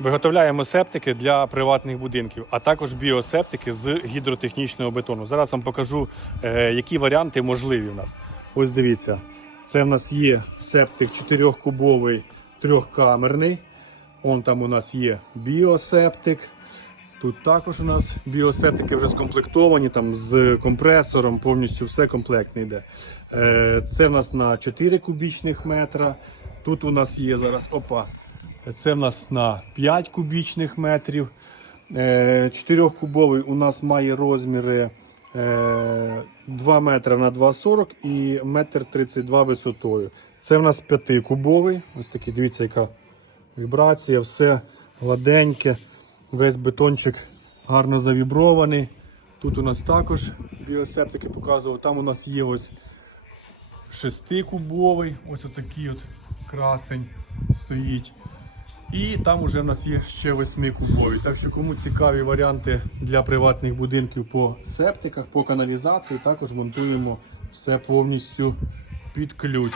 Виготовляємо септики для приватних будинків, а також біосептики з гідротехнічного бетону. Зараз вам покажу, е, які варіанти можливі у нас. Ось дивіться, це в нас є септик 4-кубовий трьохкамерний. Он там у нас є біосептик. Тут також у нас біосептики вже скомплектовані там з компресором, повністю все комплектне йде. Е, Це в нас на 4 кубічних метра. Тут у нас є зараз опа. Це в нас на 5 кубічних метрів. 4-кубовий у нас має розміри е, 2 метри на 2,40 і 1,32 м висотою. Це в нас 5-кубовий. Ось такий, дивіться, яка вібрація, все гладеньке. Весь бетончик гарно завібрований. Тут у нас також біосептики показував. Там у нас є ось 6-кубовий, ось отакий от красень стоїть. І там уже в нас є ще восьми кубові. Так що кому цікаві варіанти для приватних будинків по септиках, по каналізації, також монтуємо все повністю під ключ.